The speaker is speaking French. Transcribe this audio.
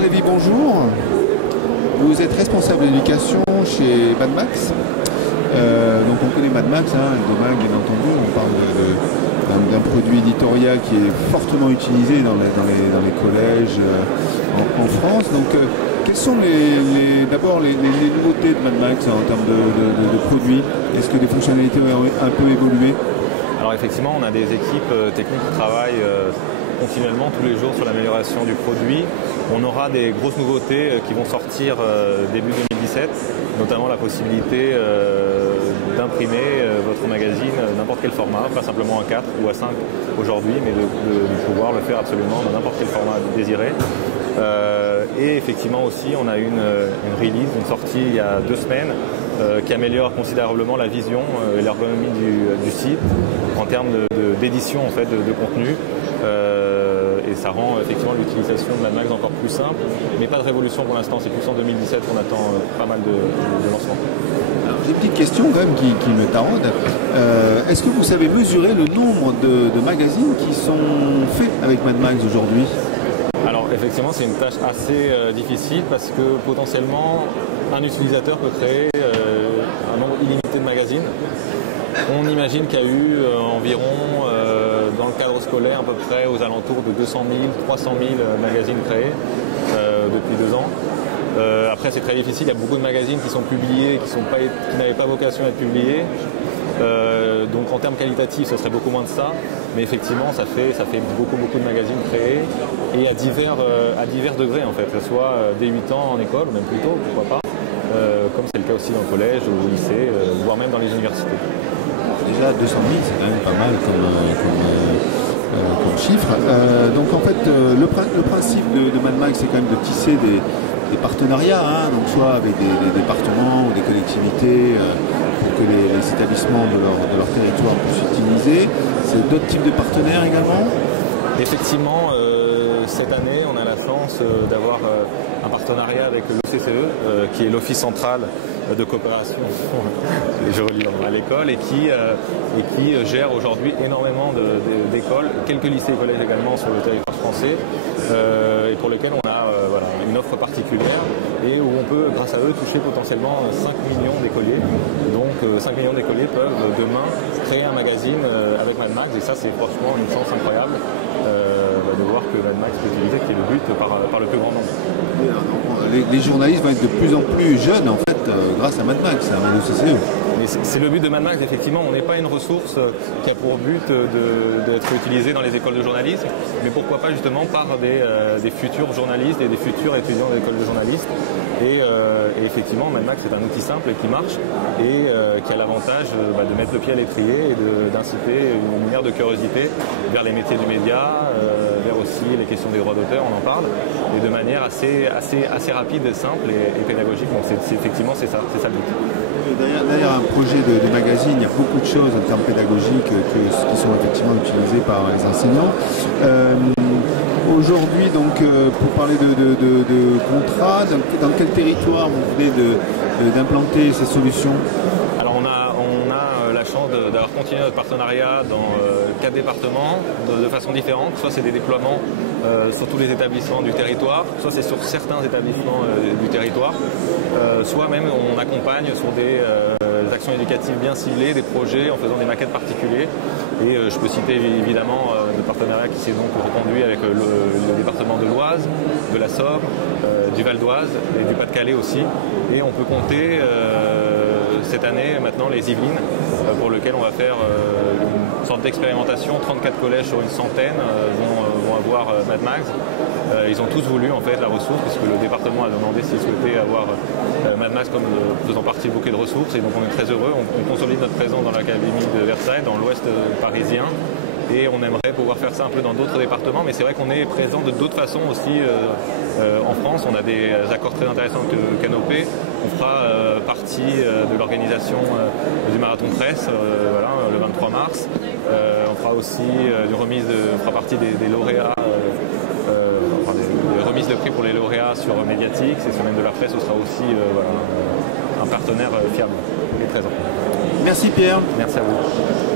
Pierre Lévy, bonjour. Vous êtes responsable d'éducation chez Mad Max. Donc on connaît Mad Max, Eldemag bien entendu. On parle d'un produit éditorial qui est fortement utilisé dans les collèges en France. Donc quelles sont d'abord les nouveautés de Mad Max en termes de produits? Est-ce que les fonctionnalités ont un peu évolué? Alors effectivement, on a des équipes techniques qui travaillent continuellement tous les jours sur l'amélioration du produit. On aura des grosses nouveautés qui vont sortir début 2017, notamment la possibilité d'imprimer votre magazine n'importe quel format, pas simplement A4 ou A5 aujourd'hui, mais de pouvoir le faire absolument dans n'importe quel format désiré. Et effectivement aussi, on a une release, une sortie il y a 2 semaines, qui améliore considérablement la vision et l'ergonomie du site en termes d'édition en fait, de contenu. Et ça rend effectivement l'utilisation de Mad Max encore plus simple, mais pas de révolution pour l'instant, c'est plus en 2017 qu'on attend pas mal de lancements. J'ai une petite question quand même qui me taraude. Est-ce que vous savez mesurer le nombre de magazines qui sont faits avec Mad Max aujourd'hui? Alors effectivement c'est une tâche assez difficile parce que potentiellement un utilisateur peut créer un nombre illimité de magazines. On imagine qu'il y a eu environ, dans le cadre scolaire, à peu près aux alentours de 200 000, 300 000 magazines créés depuis 2 ans. Après, c'est très difficile. Il y a beaucoup de magazines qui sont publiés, qui n'avaient pas vocation à être publiés. Donc, en termes qualitatifs, ce serait beaucoup moins de ça. Mais effectivement, ça fait beaucoup de magazines créés et à divers degrés, en fait. Que ce soit dès 8 ans en école, ou même plus tôt, pourquoi pas. Comme c'est le cas aussi dans le collège ou au lycée, voire même dans les universités. Déjà 200 000, c'est quand même pas mal comme chiffre. Donc en fait, le principe de Mad Max, c'est quand même de tisser des partenariats, donc soit avec des départements ou des collectivités pour que les établissements de leur territoire puissent utiliser. C'est d'autres types de partenaires également? Effectivement, cette année, on a la chance d'avoir un partenariat avec l'OCCE, qui est l'Office central de coopération je relis à l'école et qui gère aujourd'hui énormément d'écoles, quelques lycées et collèges également sur le territoire français et pour lesquels on a une offre particulière et où on peut, grâce à eux, toucher potentiellement 5 millions d'écoliers. Donc 5 millions d'écoliers peuvent demain créer un magazine avec Mad Max et ça c'est franchement une chance incroyable de voir que Mad Max peut utiliser, qui est le but par le plus grand nombre. Les journalistes vont être de plus en plus jeunes en fait grâce à Mad Max, à l'OCCE. C'est le but de Mad Max, effectivement. On n'est pas une ressource qui a pour but d'être utilisée dans les écoles de journalisme, mais pourquoi pas justement par des futurs journalistes et des futurs étudiants de l'école de journalisme. Et effectivement, Mad Max est un outil simple et qui marche et qui a l'avantage de mettre le pied à l'étrier et d'inciter une lumière de curiosité vers les métiers du média, vers aussi les questions des droits d'auteur, on en parle, et de manière assez rapide, simple et pédagogique. Donc effectivement, c'est ça le but. Derrière un projet de magazine, il y a beaucoup de choses en termes pédagogiques qui sont effectivement utilisées par les enseignants. Aujourd'hui, donc, pour parler de contrat, dans quel territoire vous venez d'implanter ces solutions? Alors on a la chance d'avoir continué notre partenariat dans 4 départements de façon différente. Soit c'est des déploiements sur tous les établissements du territoire, soit c'est sur certains établissements du territoire, soit même on accompagne sur des actions éducatives bien ciblées, des projets en faisant des maquettes particuliers. Et je peux citer évidemment le partenariat qui s'est donc reconduit avec le département de l'Oise, de la Somme, du Val d'Oise et du Pas-de-Calais aussi. Et on peut compter cette année maintenant les Yvelines, pour lequel on va faire une sorte d'expérimentation. 34 collèges sur une centaine vont avoir Mad Max. Ils ont tous voulu en fait la ressource, puisque le département a demandé s'il souhaitait avoir Mad Max comme faisant partie du bouquet de ressources, et donc on est très heureux. On consolide notre présence dans l'académie de Versailles, dans l'ouest parisien, et on aimerait pouvoir faire ça un peu dans d'autres départements, mais c'est vrai qu'on est présent de d'autres façons aussi en France. On a des accords très intéressants avec le Canopé. On fera partie de l'organisation du Marathon Presse le 23 mars. On fera aussi on fera partie des lauréats, des remises de prix pour les lauréats sur Médiatique. Ces semaines de la presse, ce sera aussi un partenaire fiable et très important. Merci Pierre. Merci à vous.